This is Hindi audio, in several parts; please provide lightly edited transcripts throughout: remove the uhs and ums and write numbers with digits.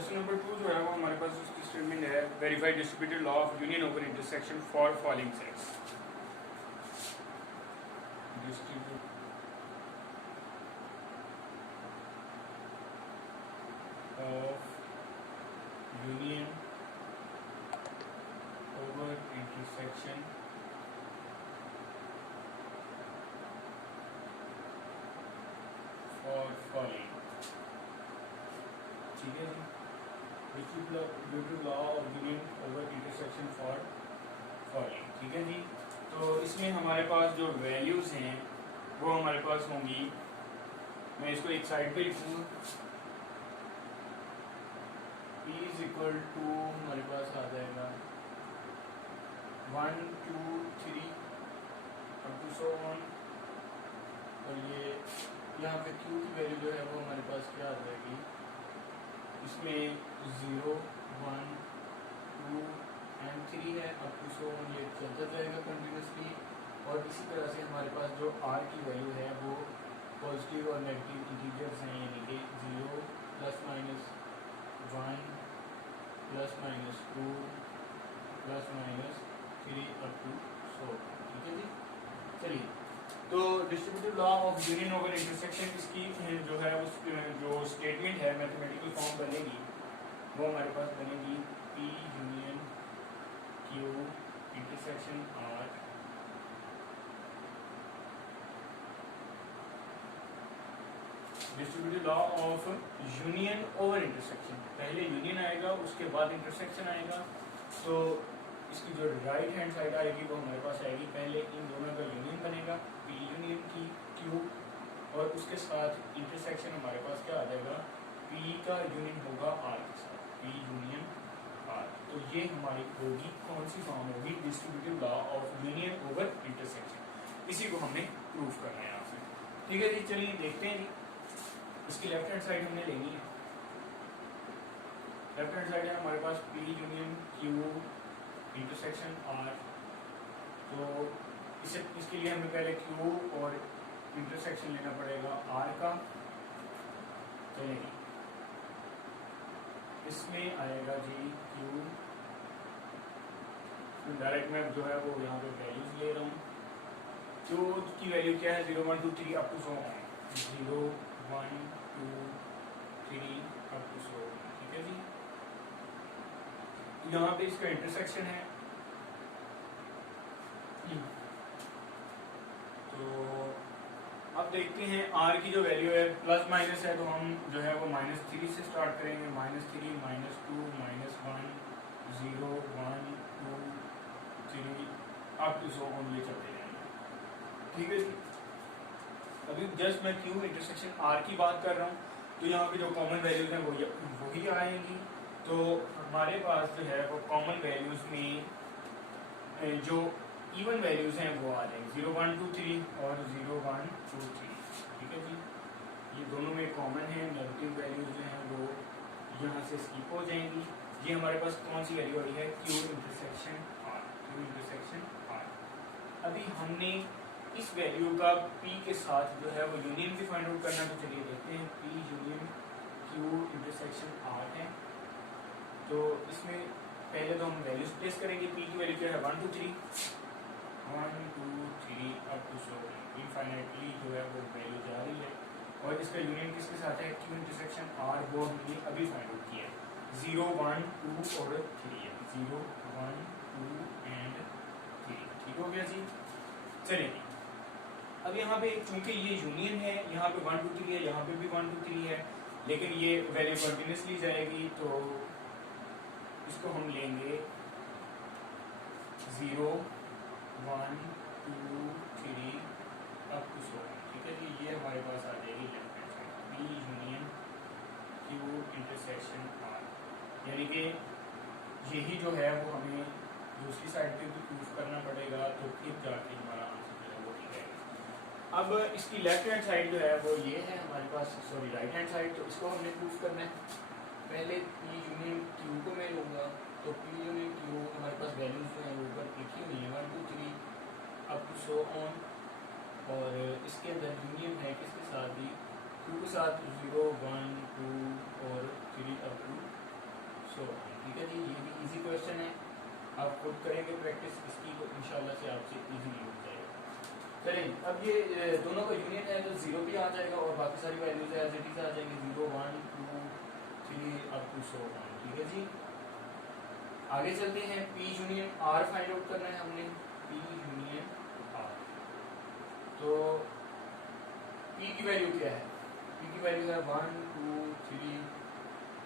क्वेश्चन नंबर 2 जो है वो हमारे पास उसकी स्टेटमेंट है verify distributed law of union over intersection for following sets. Distribute of union over intersection for following. ठीक है जी, distributed law of union over intersection for following. ठीक है जी, तो इसमें हमारे पास जो वैल्यूज़ हैं वो हमारे पास होंगी, मैं इसको एक साइड पे लिखूँगा, P इज इक्वल टू हमारे पास आ जाएगा 1 2 3 अप टू सो ऑन, और ये यहाँ पे Q की वैल्यू जो है वो हमारे पास क्या आ जाएगी, इसमें 0 1 2 एंड 3 है, अप टू सो ऑन ये चलता जाएगा कंटिन्यूसली। और इसी तरह से हमारे पास जो R की वैल्यू है वो पॉजिटिव और नेगेटिव इंटीजर्स हैं, यानी कि 0 plus minus 1 plus minus 2 plus minus 3 up to so. ठीक है जी, चलिए, तो distributive law of union over intersection इसकी जो है उस जो स्टेटमेंट है मैथमेटिकल फॉर्म बनेगी वो हमारे पास बनेगी P union Q intersection R distributive law of union over intersection. पहले यूनियन आएगा, उसके बाद इंटरसेक्शन आएगा, तो इसकी जो राइट हैंड साइड आएगी वो हमारे पास आएगी, पहले इन दोनों का यूनियन बनेगा P यूनियन की Q, और उसके साथ इंटरसेक्शन हमारे पास क्या आ जाएगा, P का यूनियन होगा R के साथ, P यूनियन R। तो ये हमारी होगी कौन सी फॉर्म होगी, distributive law of union over intersection. इसी को हमने प्रूव करना है आपसे। ठीक है जी, चलिए देखते हैं जी, इसकी लेफ्ट हैंड साइड हमने लेनी है। लेफ्ट हैंड साइड है हमारे पास P union Q intersection R, तो इसके लिए हमें पहले Q और इंटरसेक्शन लेना पड़ेगा R का। चलिए, इसमें आएगा जी Q, डायरेक्ट मैं जो है वो यहाँ पे वैल्यूज ले रहा हूँ। Q की वैल्यू क्या है, 0 1 2 3 up to so on, 0 1 2 3 up to so. ठीक है जी, यहाँ पे इसका इंटरसेक्शन है, तो अब देखते हैं R की जो वैल्यू है प्लस माइनस है, तो हम जो है वो -3 से स्टार्ट करेंगे, -3 -2 -1 0 1 2 3 अप टू सो ऑन, ये चलते जाएंगे। ठीक है जी, अभी जस्ट मैं Q इंटरसेक्शन R की बात कर रहा हूँ, तो यहाँ पे जो कॉमन वैल्यूज हैं वही आएंगी। तो हमारे पास जो है वो कॉमन वैल्यूज में जो इवन वैल्यूज हैं वो आ जाएंगे, 0 1 2 3 और 0 1 2 3। ठीक है जी, ये दोनों में कॉमन है, नेगेटिव वैल्यूज जो हैं वो यहाँ से स्किप हो जाएंगी। ये हमारे पास कौन सी वैल्यू आई है, Q intersection R, Q intersection R। अभी हमने इस वैल्यू का P के साथ जो है वो यूनियन भी फाइंड आउट करना, तो चलिए देखते हैं। P union Q intersection R है, तो इसमें पहले तो हम वैल्यूज प्लेस करेंगे। P की वैल्यू क्या है, 1 2 3 1 2 3 अप टू सो इनफाइनाइटली जो है वो वैल्यू जा रही है, और इसका यूनियन किसके साथ है, Q इंटरसेक्शन R, वो हमने अभी फाइंड आउट किया है, 0 1 2 और 3 है, 0 1 2 एंड 3। ठीक हो गया जी, चलिए अब यहाँ पे चूंकि ये यूनियन है, यहाँ पे 1 2 3 है, यहाँ पे भी 1 2 3 है, लेकिन ये वैल्यू कंटिन्यूसली जाएगी, तो इसको हम लेंगे 0 1 2 3 अप टू सो। ठीक है जी, ये हमारे पास आ जाएगी left hand side, P union Q intersection R, यानी कि यही जो है वो हमें दूसरी साइड पे भी प्रूफ करना पड़ेगा, तो फिर जाके हमारा आंसर जो है वो ठीक है। अब इसकी लेफ्ट हैंड साइड जो है वो ये है हमारे पास, सॉरी राइट हैंड साइड, तो इसको हमने प्रूफ करना है। पहले P यूनियन Q को मैं लूँगा, तो P यूनियन Q हमारे पास वैल्यूज जो है वो ऊपर लिखी हुई है, 1 2 3 अप टू सो ऑन, और इसके अंदर यूनियन है किसके साथ भी, Q के साथ 0 1 2 और 3 अप टू सो ठीक है जी, ये भी इजी क्वेश्चन है, आप खुद करेंगे प्रैक्टिस इसकी तो इंशाल्लाह से आपसे इजीली हो जाएगा। चलिए अब ये दोनों का यूनियन है तो जीरो भी आ जाएगा और बाकी सारी वैल्यूज एज इट इज आ जाएंगे, 0 1 2 3 अप टू सो ऑन। ठीक है जी, आगे चलते हैं। P union R find out करना है हमने, P यूनियन R। तो P की वैल्यू क्या है? P की वैल्यू है 1 2 3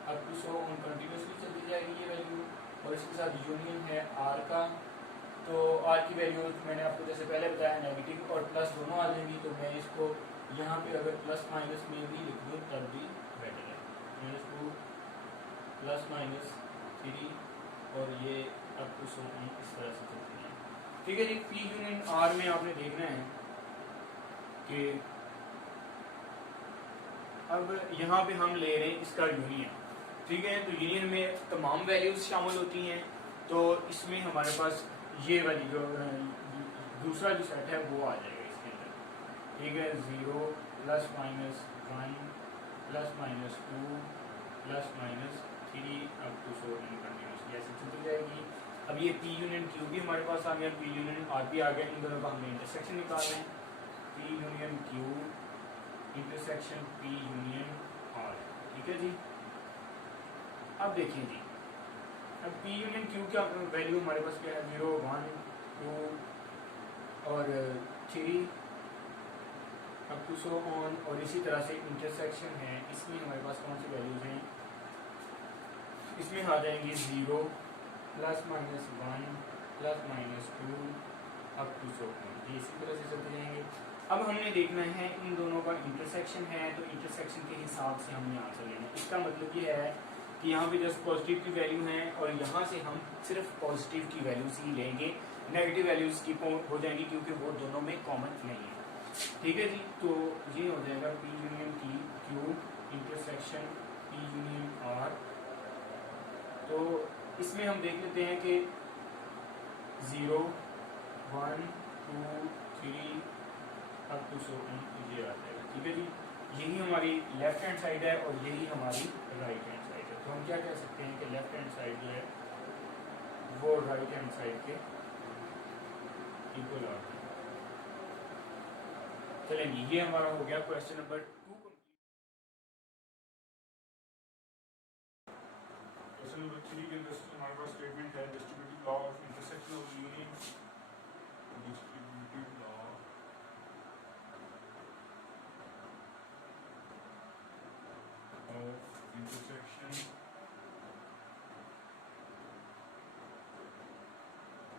up to so on, continuously चलती जाएगी ये वैल्यू। और इसके साथ यूनियन है R का, तो R की वैल्यू मैंने आपको जैसे पहले बताया नेगेटिव और प्लस दोनों आ जाएंगी, तो मैं इसको यहाँ पे अगर प्लस माइनस में भी लिख दूँ तब भी बेटर है। मैं इसको प्लस माइनस 3 और ये अप टू सो ऑन इस तरह से चलती है। ठीक है जी, P यूनियन R में आपने देखना है कि अब यहाँ पे हम ले रहे हैं इसका यूनियन। ठीक है, तो यूनियन में तमाम वैल्यूज शामिल होती हैं, तो इसमें हमारे पास ये वाली जो दूसरा जो सेट है वो आ जाएगा इसके अंदर। ठीक है, 0 plus minus 1 plus minus 2 plus minus 3 up to so on, continuously ऐसे चलती जाएगी। अब ये P यूनियन Q भी हमारे पास आ गया, P यूनियन R भी आ गया, इन दोनों का हमने इंटरसेक्शन निकालना है। P union Q intersection P union R। ठीक है जी, अब देखिए जी, अब P यूनियन Q का वैल्यू हमारे पास क्या है, 0 1 2 और 3 अप टू सो ऑन। और इसी तरह से इंटरसेक्शन है, इसमें हमारे पास कौन सी वैल्यूज हैं, इसमें आ जाएंगे 0 plus minus 1 plus minus 2 up to so on, ये इसी तरह से चलते जाएंगे। अब हमने देखना है इन दोनों का इंटरसेक्शन है, तो इंटरसेक्शन के हिसाब से हमने आंसर लेना है। इसका मतलब ये है कि यहाँ पे जस्ट पॉजिटिव की वैल्यू है और यहाँ से हम सिर्फ पॉजिटिव की वैल्यूज ही लेंगे, नेगेटिव वैल्यूज की हो जाएंगी क्योंकि वो दोनों में कॉमन नहीं है। ठीक है जी, तो ये हो जाएगा P union Q intersection P union R। तो इसमें हम देख लेते हैं कि 0 1 2 3 अप टू सो ऑन ये आ जाएगा। ठीक है जी, यही हमारी लेफ्ट हैंड साइड है और यही हमारी राइट हैंड साइड है। तो हम क्या कह सकते हैं कि लेफ्ट हैंड साइड जो है वो राइट हैंड साइड के इक्वल आ गई। चलेंगे, ये हमारा हो गया question number 2 complete. Question number 3 के अंदर हमारे पास स्टेटमेंट है distributive law of intersection of union, distributive law of intersection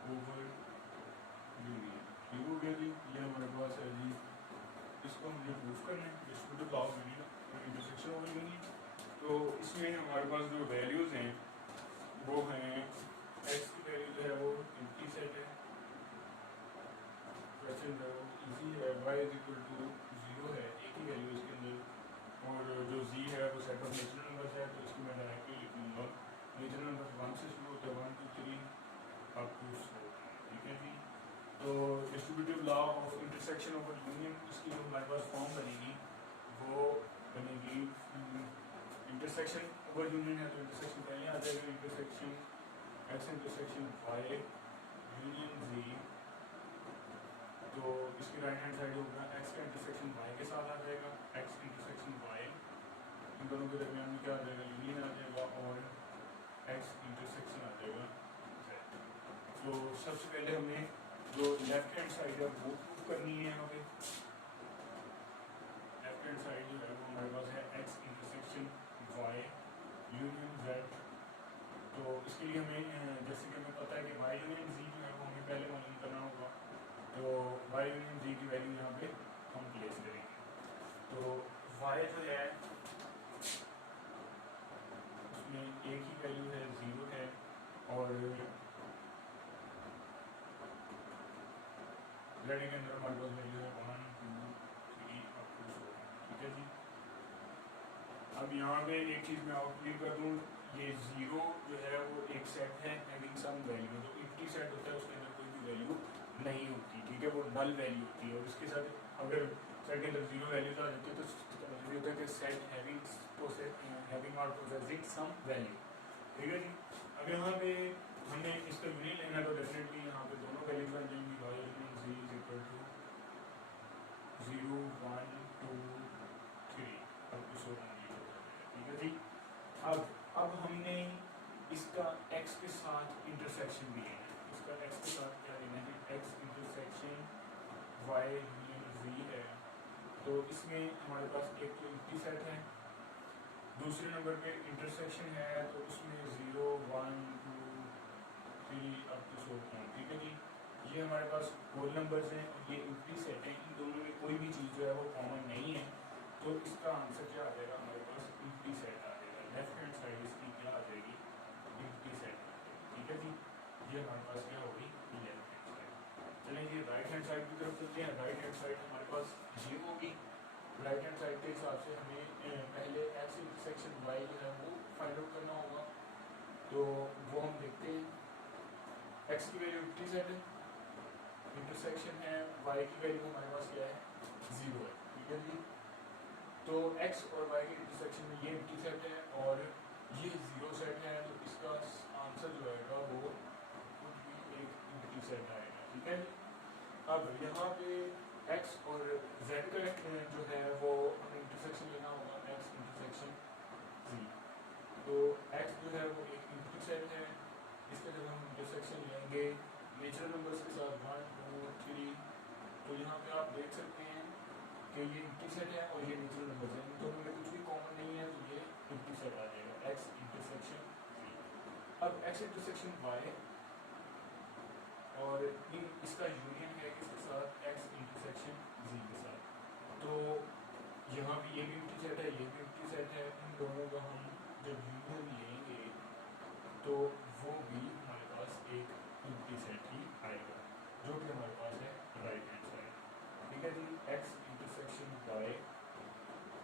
over union. ठीक हो गया जी, ये हमारे पास है जी, इसको हमने प्रूफ करना है distributive law of union intersection of union. तो इसमें हमारे पास जो वैल्यूज हैं वो हैं x की वैल्यू जो है वो एम्प्टी सेट है, क्वेश्चन जो इजी है, y इज इक्वल टू 0 है, एक ही वैल्यू इसके अंदर, और जो z है वो सेट ऑफ नेचुरल नंबर्स है, तो इसको मैं डायरेक्टली लिख लूँगा नेचुरल नंबर 1 से शुरू होते हैं 1 2 3 अप टू 4। ठीक है जी, तो distributive law of intersection of union, इसकी जो हमारे पास फॉर्म बनेगी वो बनेगी इंटरसेक्शन ओवर यूनियन है तो इंटरसेक्शन पहले आ जाएगा, intersection x intersection y union z, तो इसकी राइट हैंड साइड होगा x का इंटरसेक्शन y के साथ आ जाएगा, x इंटरसेक्शन y, इन दोनों के दरमियान में क्या आ जाएगा, यूनियन आ जाएगा और x इंटरसेक्शन आ जाएगा z। तो सबसे पहले हमें जो लेफ्ट हैंड साइड है वो प्रूव करनी है। यहाँ पे लेफ्ट हैंड साइड जो है वो हमारे पास है x intersection y union z। तो इसके लिए हमें जैसे कि हमें पता है कि y यूनियन z जो है वो हमें पहले मालूम करना होगा, तो y यूनियन z की वैल्यू यहाँ पे हम प्लेस करेंगे। तो y जो है उसमें एक ही वैल्यू है 0 है और z के अंदर हमारे पास वैल्यू है 1 2 3 अप टू 4। ठीक है जी, अब यहाँ पे एक चीज़ मैं और क्लियर कर दूँ, ये 0 जो है वो एक सेट है हैविंग सम वैल्यू, जो एम्प्टी सेट होता है उसके अंदर कोई भी वैल्यू नहीं होती। ठीक है, वो नल वैल्यू होती है, और इसके साथ अगर सेट के अंदर 0 वैल्यूज आ जाती है तो मतलब ये होता है कि सेट हैविंग और पोजेसिंग सम वैल्यू। ठीक है जी। अब यहाँ पे हमने इसका यूनियन लेना तो डेफिनेटली यहाँ पे दोनों वैल्यूज बन जाएंगी y union z is equal to 0 1 2 3 अब इस और ठीक है जी। अब हमने इसका x के साथ इंटरसेक्शन भी लेना है। इसका x के साथ क्या लेना है, x intersection y union z है। तो इसमें हमारे पास एक तो इम्प्टी सेट है, दूसरे नंबर पे इंटरसेक्शन है तो उसमें 0 1 2 3 अप टू सो ऑन। ठीक है जी। ये हमारे पास होल नंबर्स हैं और ये इम्प्टी सेट हैं, इन दोनों में कोई भी चीज़ जो है वो कॉमन नहीं है। तो इसका आंसर क्या आ जाएगा, हमारे पास इम्प्टी सेट आ जाएगा। लेफ्ट हैंड साइड इसकी क्या आ जाएगी, इम्प्टी सेट। ठीक है जी। ये हमारे पास क्या होगी, लेफ्ट हैंड साइड। चलें जी राइट हैंड साइड की तरफ चलते हैं। राइट हैंड साइड हमारे पास ये होगी। राइट हैंड साइड के हिसाब से हमें पहले एक्स इंटरसेक्शन वाई जो है वो फाइंड आउट करना होगा। तो वो हम देखते हैं। एक्स की वैल्यू 50 सेट है, इंटरसेक्शन है वाई की वैल्यू हमारे पास क्या है, 0 है। ठीक है जी। तो एक्स और वाई के इंटरसेक्शन में ये 50 सेट है और ये 0 सेट है, तो इसका आंसर जो आएगा वो कुछ भी एक 50 सेट आएगा। ठीक है। अब यहाँ पे x और z का जो है वो हमें इंटरसेक्शन लेना होगा, x इंटरसेक्शन z। तो x जो है वो एक इम्प्टी सेट है, इसका जब हम इंटरसेक्शन लेंगे नेचुरल नंबर्स के साथ 1 2 3, तो यहाँ पे आप देख सकते हैं कि ये इम्प्टी सेट है और ये नेचुरल नंबर्स हैं, इन दोनों में कुछ भी कॉमन नहीं है, तो ये इम्प्टी सेट आ जाएगा x इंटरसेक्शन z। अब x इंटरसेक्शन y और इसका यूनियन है किसके साथ, x इंटरसेक्शन z के साथ। तो यहाँ भी ये भी इम्प्टी सेट है, ये भी इम्प्टी सेट है, इन दोनों का हम जब यूनियन लेंगे तो वो भी हमारे पास एक इम्प्टी सेट ही आएगा, जो कि हमारे पास है राइट हैंड साइड। ठीक है G. x intersection y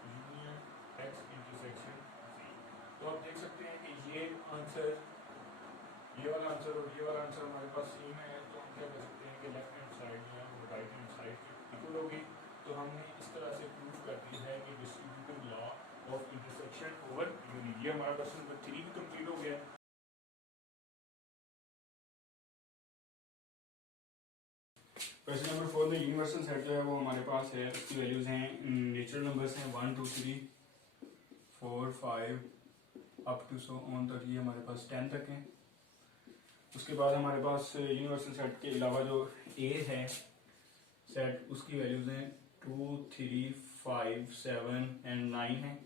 union x intersection z। तो आप देख सकते हैं कि ये आंसर, ये वाला आंसर और ये वाला आंसर हमारे पास सेम है। तो हम क्या कर सकते हैं कि लेफ्ट हैंड साइड जो है वो राइट हैंड साइड के इक्वल होगी। तो हमने इस तरह से प्रूव कर दी है कि distributive law of intersection over union. ये हमारा क्वेश्चन नंबर 3 भी कंप्लीट हो गया। क्वेश्चन नंबर 4 में यूनिवर्सल सेट जो है वो हमारे पास है, उसकी वैल्यूज हैं, नेचुरल नंबर्स हैं 1 2 3 4 5 अप टू सो ऑन तक, ये हमारे पास 10 तक हैं। उसके बाद हमारे पास यूनिवर्सल सेट के अलावा जो ए है सेट, उसकी वैल्यूज हैं 2 3 5 7 एंड 9 है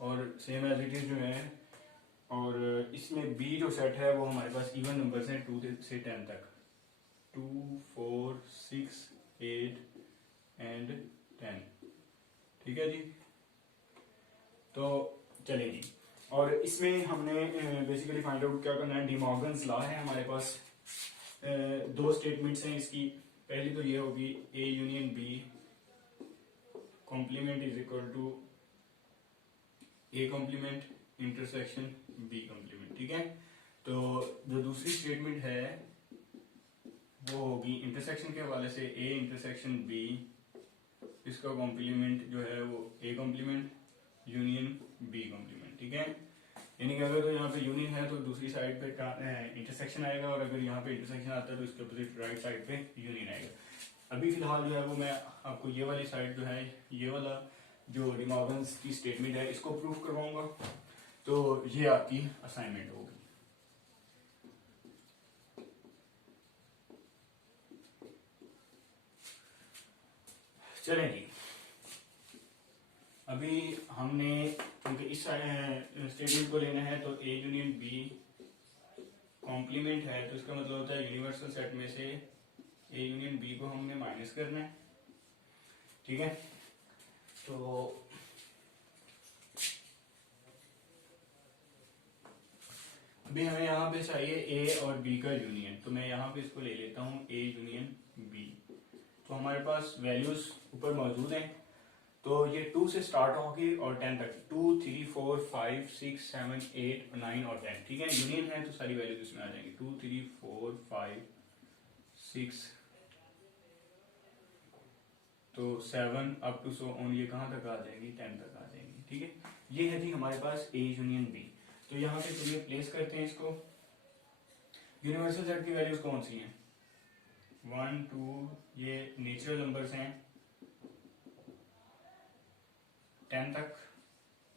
और सेम एज इट इज जो है। और इसमें बी जो सेट है वो हमारे पास इवन नंबर्स हैं 2 से 10 तक, 2 4 6 8 एंड 10। ठीक है जी। तो चलें जी। और इसमें हमने बेसिकली फाइंड आउट क्या करना है, डिमॉर्गन्स लॉ है हमारे पास। दो स्टेटमेंट्स हैं इसकी। पहली तो ये होगी A union B complement is equal to A complement intersection B complement. ठीक है। तो जो दूसरी स्टेटमेंट है वो होगी इंटरसेक्शन के हवाले से ए इंटरसेक्शन बी, इसका कॉम्प्लीमेंट जो है वो A complement union B complement. ठीक है। यानी कि अगर तो यहाँ पे यूनियन है तो दूसरी साइड पे इंटरसेक्शन आएगा, और अगर यहाँ पे इंटरसेक्शन आता है तो इसके अपोजिट राइट साइड पे यूनियन आएगा। अभी फिलहाल जो है वो मैं आपको ये वाली साइड जो है, ये वाला जो डिमॉर्गन्स की स्टेटमेंट है, इसको प्रूफ करवाऊंगा। तो ये आपकी असाइनमेंट होगी। चलें जी। अभी हमने क्योंकि इस स्टेटमेंट को लेना है तो ए यूनियन बी कॉम्प्लीमेंट है, तो इसका मतलब होता है यूनिवर्सल सेट में से ए यूनियन बी को हमने माइनस करना है। ठीक है। तो अभी हमें यहाँ पे चाहिए ए और बी का यूनियन, तो मैं यहाँ पे इसको ले लेता हूँ ए यूनियन बी। तो हमारे पास वैल्यूज ऊपर मौजूद हैं। तो ये 2 से स्टार्ट होगी और 10 तक, 2 3 4 5 6 7 8 9 और 10। ठीक है। यूनियन है तो सारी वैल्यूज इसमें आ जाएंगी, 2 3 4 5 6 तो 7 अप टू सो ऑन, ये कहाँ तक आ जाएंगी, 10 तक आ जाएंगी। ठीक है। ये है जी हमारे पास ए यूनियन बी। तो यहाँ पे चलिए प्लेस करते हैं इसको। यूनिवर्सल सेट की वैल्यूज कौन सी हैं? 1 2, ये नेचुरल नंबर्स हैं 10 तक,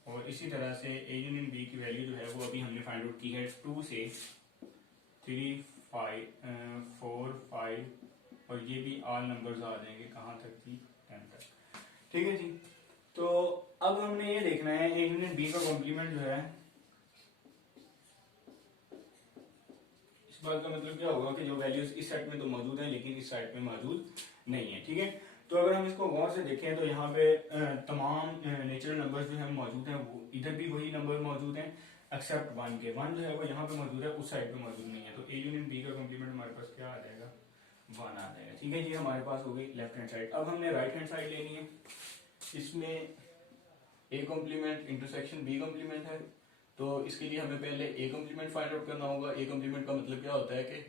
और इसी तरह से ए यूनियन बी की वैल्यू जो है वो अभी हमने फाइंड आउट की है 2 से 3 5 4 5, और ये भी ऑल नंबर्स आ जाएंगे कहाँ तक जी? 10 तक। ठीक है जी। तो अब हमने ये देखना है ए यूनियन बी का कॉम्प्लीमेंट जो है, इस बात का मतलब क्या होगा कि जो वैल्यूज इस सेट में तो मौजूद हैं लेकिन इस सेट में मौजूद नहीं है। ठीक है, तो अगर हम इसको गौर से देखें तो यहाँ पे तमाम नेचुरल नंबर्स जो है मौजूद हैं, वो इधर भी वही नंबर मौजूद हैं एक्सेप्ट 1 के। 1 जो है वो यहाँ पे मौजूद है, उस साइड पे मौजूद नहीं है। तो ए यूनियन बी का कॉम्प्लीमेंट हमारे पास क्या आ जाएगा? 1 आ जाएगा। ठीक है जी, हमारे पास हो गई लेफ्ट हैंड साइड। अब हमने राइट हैंड साइड लेनी है। इसमें A complement intersection B complement है, तो इसके लिए हमें पहले ए कॉम्प्लीमेंट फाइंड आउट करना होगा। ए कॉम्प्लीमेंट का मतलब क्या होता है कि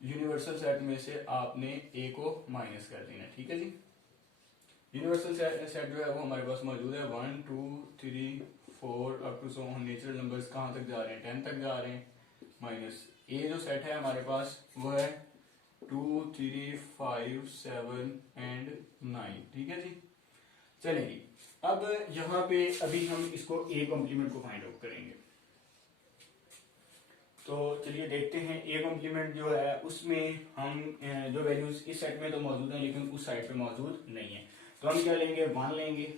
यूनिवर्सल सेट में से आपने ए को माइनस कर देना। ठीक है जी, यूनिवर्सल सेट जो है वो हमारे पास मौजूद है 1 2 3 4 up to so on. Natural numbers कहाँ तक जा रहे हैं? 10 तक जा रहे हैं। माइनस ए जो सेट है हमारे पास वो है 2 3 5 7 एंड 9। ठीक है जी, चलेगी। अब यहाँ पे अभी हम इसको ए कॉम्प्लीमेंट को फाइंड आउट करेंगे। तो चलिए देखते हैं ए कॉम्प्लीमेंट जो है उसमें हम जो वैल्यूज इस सेट में तो मौजूद हैं लेकिन उस साइड पे मौजूद नहीं है, तो हम क्या लेंगे? 1 लेंगे,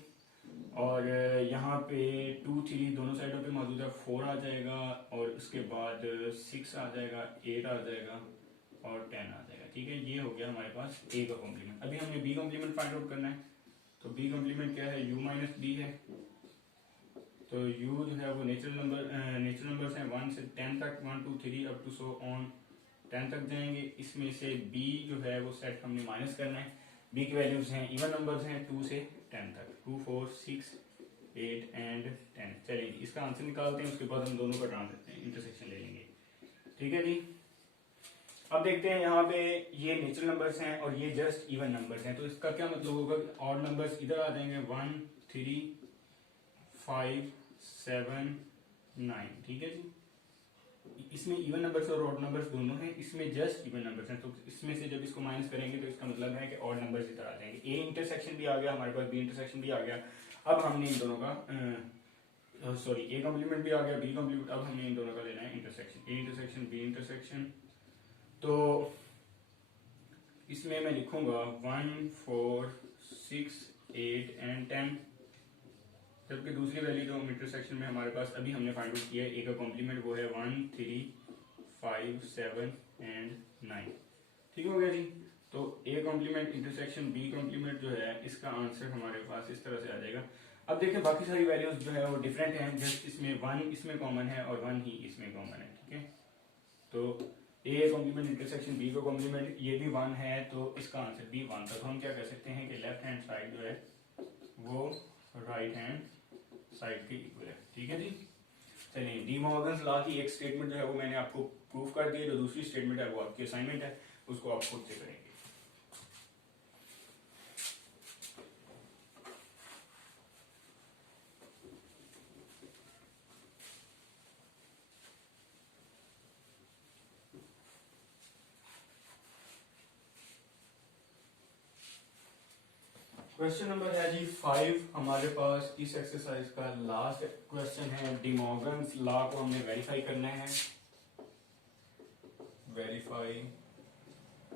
और यहाँ पे 2 3 दोनों साइडों पे मौजूद है, 4 आ जाएगा, और उसके बाद 6 आ जाएगा, 8 आ जाएगा और 10 आ जाएगा। ठीक है, ये हो गया हमारे पास ए का कॉम्प्लीमेंट। अभी हमने बी कॉम्प्लीमेंट फाइंड आउट करना है। तो बी कॉम्प्लीमेंट क्या है? u माइनस बी है। तो u जो है वो नेचुरल नंबर्स हैं 1 से 10 तक, 1 2 3 अप टू सो ऑन 10 तक जाएंगे। इसमें से b जो है वो सेट हमने माइनस करना है। b की वैल्यूज हैं इवन नंबर्स हैं 2 से 10 तक, 2 4 6 8 एंड 10। चलिए इसका आंसर निकालते हैं, उसके बाद हम दोनों का ट्रांस लेते हैं, इंटरसेक्शन ले लेंगे। ठीक है जी, अब देखते हैं यहाँ पे ये नेचुरल नंबर्स हैं और ये जस्ट इवन नंबर्स हैं, तो इसका क्या मतलब होगा? ऑड नंबर्स इधर आ जाएंगे 1 3 5 7 9। ठीक है जी, इसमें इवन नंबर्स और ऑड नंबर्स दोनों हैं, इसमें जस्ट इवन नंबर्स हैं। तो इसमें से जब इसको माइनस करेंगे तो इसका मतलब है कि ऑड नंबर्स इधर आ जाएंगे। ए इंटरसेक्शन भी आ गया हमारे पास, बी इंटरसेक्शन भी आ गया। अब हमने इन दोनों का सॉरी ए कॉम्प्लीमेंट भी आ गया, बी कॉम्प्लीमेंट। अब हमने इन दोनों का लेना है intersection, A intersection B intersection. तो इसमें मैं लिखूंगा 1 4 6 8 एंड 10, जबकि दूसरी वैल्यू जो इंटरसेक्शन में हमारे पास अभी हमने फाइंड आउट किया है ए का कॉम्प्लीमेंट वो है 1 3 5 7 एंड 9। ठीक हो गया जी। तो A complement intersection B complement जो है इसका आंसर हमारे पास इस तरह से आ जाएगा। अब देखिए बाकी सारी वैल्यूज जो है वो डिफरेंट हैं, जस्ट इसमें 1 इसमें कॉमन है और 1 ही इसमें कॉमन है। ठीक है, तो ए कॉम्प्लीमेंट इंटरसेक्शन बी का कॉम्प्लीमेंट ये भी 1 है, तो इसका आंसर भी 1 था। तो हम क्या कह सकते हैं कि लेफ्ट हैंड साइड जो है वो राइट हैंड साइड के इक्वल है। ठीक है जी, चलिए डी मॉर्गन्स लॉ की एक स्टेटमेंट जो है वो मैंने आपको प्रूव कर दी है, जो दूसरी स्टेटमेंट है वो आपकी असाइनमेंट है, उसको आप खुद से करेंगे। क्वेश्चन नंबर है जी 5 हमारे पास इस एक्सरसाइज का लास्ट क्वेश्चन है। डी मॉर्गन्स लॉ को हमने वेरीफाई करना है, वेरीफाई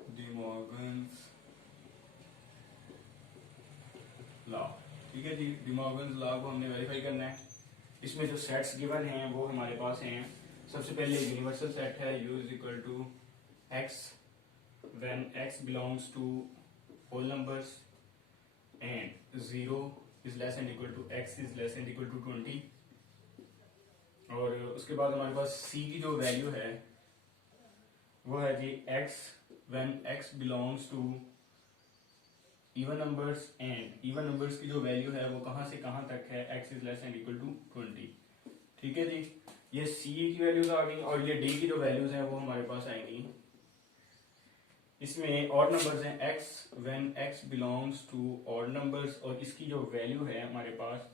डी मॉर्गन्स लॉ। ठीक है जी, डी मॉर्गन्स लॉ को हमने वेरीफाई करना है। इसमें जो सेट्स गिवन हैं वो हमारे पास हैं। सबसे पहले यूनिवर्सल सेट है u is equal to x when x belongs to whole numbers and 0 is less and equal to x is less and equal to 20। और उसके बाद हमारे पास c की जो वैल्यू है वो है G x when x belongs to even numbers and even numbers की जो वैल्यू है वो कहां से कहां तक है? x is less and equal to 20। ठीक है जी, ये c की वैल्यूज आ गई और ये d की जो वैल्यूज है वो हमारे पास आएंगी। इसमें ऑड नंबर्स हैं x when x belongs to odd numbers, और इसकी जो वैल्यू है हमारे पास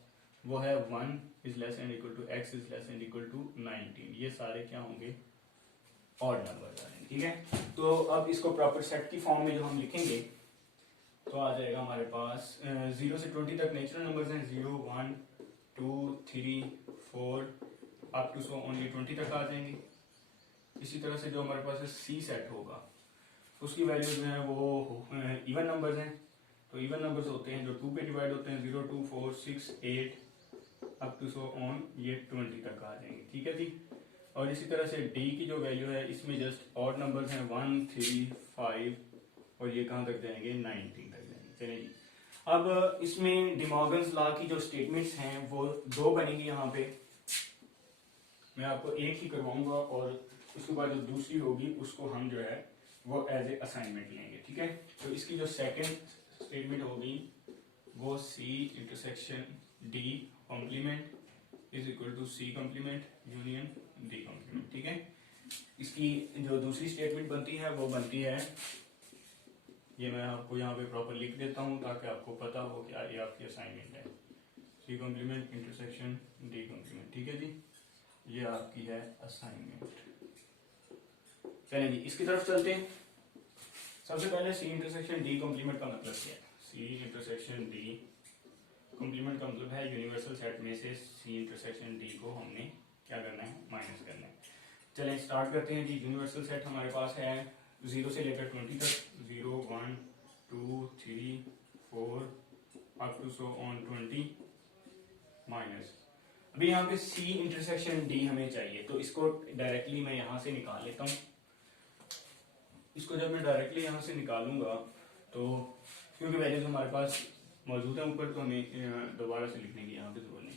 वो है 1 is less and equal to x is less and equal to 19, ये सारे क्या होंगे, ऑड नंबर आ जाएंगे। ठीक है, तो अब इसको प्रॉपर सेट की फॉर्म में जो हम लिखेंगे तो आ जाएगा हमारे पास 0 से 20 तक नेचुरल नंबर्स हैं, 0 1 2 3 4 अप टू सो ओनली 20 तक आ जाएंगे। इसी तरह से जो हमारे पास सी सेट होगा उसकी वैल्यू जो है वो इवन नंबर्स हैं, तो इवन नंबर्स होते हैं जो 2 पे डिवाइड होते हैं, 0 2 4 6 8 अप टू सो ऑन ये 20 तक आ जाएंगे। ठीक है जी, और इसी तरह से डी की जो वैल्यू है इसमें जस्ट ऑड नंबर्स हैं 1 3 5 और ये कहाँ तक जाएंगे, 19 तक जाएंगे। चलिए जी, अब इसमें डिमॉर्गन्स लॉ की जो स्टेटमेंट्स हैं वो दो बनेंगी यहाँ पे, मैं आपको एक ही करवाऊंगा और उसके बाद जो दूसरी होगी उसको हम जो है वो एज ए असाइनमेंट लेंगे। ठीक है, तो इसकी जो सेकंड स्टेटमेंट होगी वो C intersection D complement is equal to C complement union D complement. ठीक है, इसकी जो दूसरी स्टेटमेंट बनती है वो बनती है, ये मैं आपको यहाँ पे प्रॉपर लिख देता हूँ ताकि आपको पता हो कि ये आपकी असाइनमेंट है, C complement intersection D complement. ठीक है जी, ये आपकी है असाइनमेंट। चलिए जी, इसकी तरफ चलते हैं। सबसे पहले सी इंटरसेक्शन डी कॉम्प्लीमेंट का मतलब क्या है, सी इंटरसेक्शन डी कॉम्प्लीमेंट का मतलब है यूनिवर्सल सेट में से सी इंटरसेक्शन डी को हमने क्या करना है, माइनस करना है। चलें स्टार्ट करते हैं जी। यूनिवर्सल सेट हमारे पास है 0 से लेकर 20 तक, 0 1 2 3 4 up to so on 20 minus. अभी यहाँ पे सी इंटरसेक्शन डी हमें चाहिए, तो इसको डायरेक्टली मैं यहाँ से निकाल लेता हूँ। इसको जब मैं डायरेक्टली यहाँ से निकालूंगा तो क्योंकि वैल्यूज हमारे पास मौजूद है ऊपर, तो हमें दोबारा से लिखने की यहाँ पे जरूरत नहीं।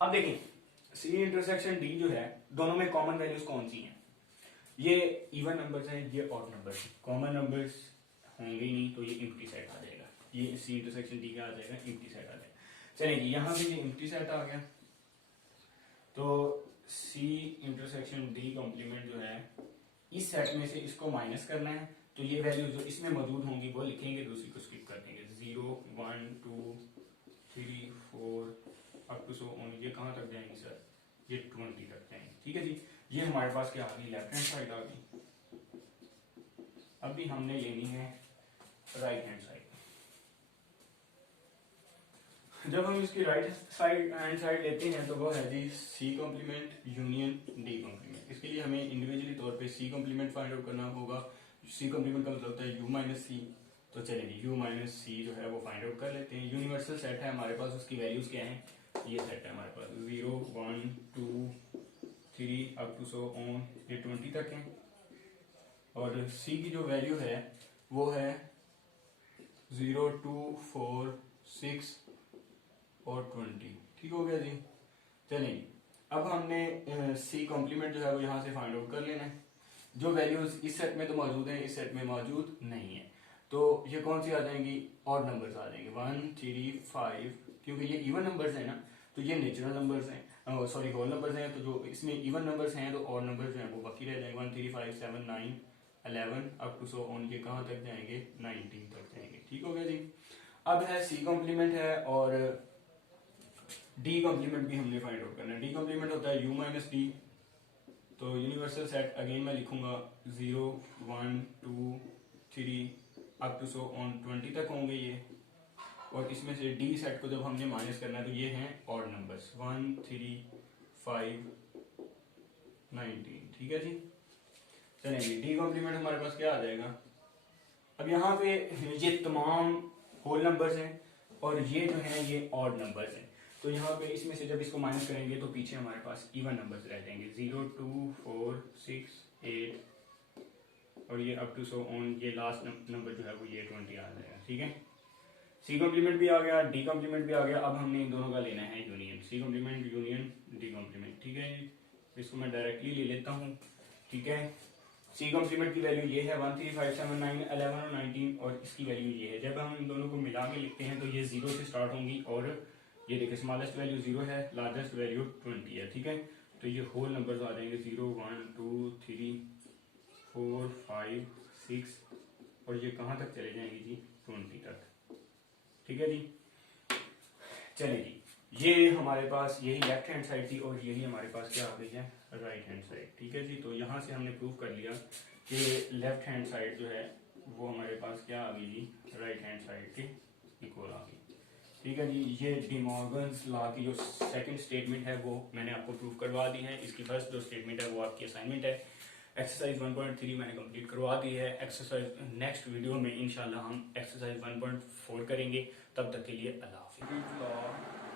अब देखें सी इंटरसेक्शन डी जो है, दोनों में कॉमन वैल्यूज कौन सी हैं, ये इवन नंबर्स हैं, ये ऑड नंबर्स हैं। कॉमन नंबर्स होंगे ही नहीं तो ये एम्प्टी सेट आ जाएगा, ये सी इंटरसेक्शन डी का आ जाएगा, एम्प्टी सेट आ जाएगा। चलिए जी, यहाँ पे ये एम्प्टी सेट आ गया, तो सी इंटरसेक्शन डी कॉम्प्लीमेंट जो है इस सेट में से इसको माइनस करना है, तो ये वैल्यू जो इसमें मौजूद होंगी वो लिखेंगे, दूसरी को स्किप कर देंगे। 0 1 2 3 4 अप टू सो ऑन, ये कहाँ तक जाएंगे सर, ये 20 तक जाएंगे। ठीक है जी, ये हमारे पास क्या आ गई, लेफ्ट हैंड साइड आ गई। अभी हमने लेनी है राइट हैंड साइड। जब हम इसकी राइट साइड हैंड साइड लेते हैं तो वो है जी C complement union D complement. इसके लिए हमें इंडिविजुअली तौर पे सी कॉम्प्लीमेंट फाइंड आउट करना होगा। सी कॉम्प्लीमेंट का मतलब होता है यू माइनस सी, तो चलिए यू माइनस सी जो है वो फाइंड आउट कर लेते हैं। यूनिवर्सल सेट है हमारे पास, उसकी वैल्यूज क्या है, ये सेट है हमारे पास 0 1 2 3 अप टू सो ऑन, ये 20 तक है। और सी की जो वैल्यू है वो है 0 2 4 6 और 20। ठीक हो गया जी। चलिए अब हमने सी कॉम्प्लीमेंट जो है वो यहाँ से फाइंड आउट कर लेना है। जो वैल्यूज इस सेट में तो मौजूद हैं, इस सेट में मौजूद नहीं है, तो ये कौन सी आ जाएंगी, ऑड नंबर्स आ जाएंगे 1 3 5, क्योंकि ये इवन नंबर्स हैं ना, तो ये नेचुरल नंबर्स हैं, सॉरी होल नंबर्स हैं, तो जो इसमें इवन नंबर्स हैं तो ऑड नंबर्स जो हैं वो बाकी रह जाएंगे। 1 3 5 7 9 11 अप टू सो ऑन, ये कहाँ तक जाएंगे, 19 तक जाएंगे। ठीक हो गया जी। अब है सी कॉम्प्लीमेंट है और डी कॉम्प्लीमेंट भी हमने फाइंड आउट करना है। डी कॉम्प्लीमेंट होता है यू माइनस डी, तो यूनिवर्सल सेट अगेन मैं लिखूंगा 0 1 2 3 अप टू सो ऑन 20 तक होंगे ये, और इसमें से डी सेट को जब हमने माइनस करना है तो ये हैं ऑड नंबर्स 1 3 5 19। ठीक है जी। चलेंगे डी कॉम्प्लीमेंट हमारे पास क्या आ जाएगा, अब यहाँ पे ये तमाम होल नंबर्स हैं और ये जो है ये ऑड नंबर्स हैं, तो यहाँ पे इसमें से जब इसको माइनस करेंगे तो पीछे हमारे पास इवन नंबर्स रह जाएंगे 0 2 4 6 8 और ये अप टू सो ऑन, ये लास्ट नंबर जो है वो ये 20 आ जाएगा। ठीक है, सी कॉम्प्लीमेंट भी आ गया, डी कॉम्प्लीमेंट भी आ गया। अब हमने इन दोनों का लेना है union, C complement union D complement. ठीक है, इसको मैं डायरेक्टली ले लेता हूँ। ठीक है, सी कॉम्प्लीमेंट की वैल्यू ये है 1 3 5 7 9 11 और 19, और इसकी वैल्यू ये है। जब हम इन दोनों को मिला के लिखते हैं तो ये 0 से स्टार्ट होंगी, और ये देखिए स्मॉलेस्ट वैल्यू 0 है, लार्जेस्ट वैल्यू 20 है। ठीक है, तो ये होल नंबर्स आ जाएंगे 0 1 2 3 4 5 6, और ये कहाँ तक चले जाएंगे जी, 20 तक। ठीक है जी। चलिए जी, ये हमारे पास यही लेफ्ट हैंड साइड थी और यही हमारे पास क्या आ गई है, राइट हैंड साइड। ठीक है जी, तो यहाँ से हमने प्रूव कर लिया कि लेफ्ट हैंड साइड जो है वो हमारे पास क्या आ गई जी, राइट हैंड साइड के इक्वल आ गई। ठीक है जी, ये डी मॉर्गन्स लॉ की जो सेकंड स्टेटमेंट है वो मैंने आपको प्रूव करवा दी है। इसकी फर्स्ट जो स्टेटमेंट है वो आपकी असाइनमेंट है। एक्सरसाइज 1.3 मैंने कंप्लीट करवा दी है। एक्सरसाइज नेक्स्ट वीडियो में इंशाल्लाह हम एक्सरसाइज 1.4 करेंगे। तब तक के लिए अल्लाह हाफिज़।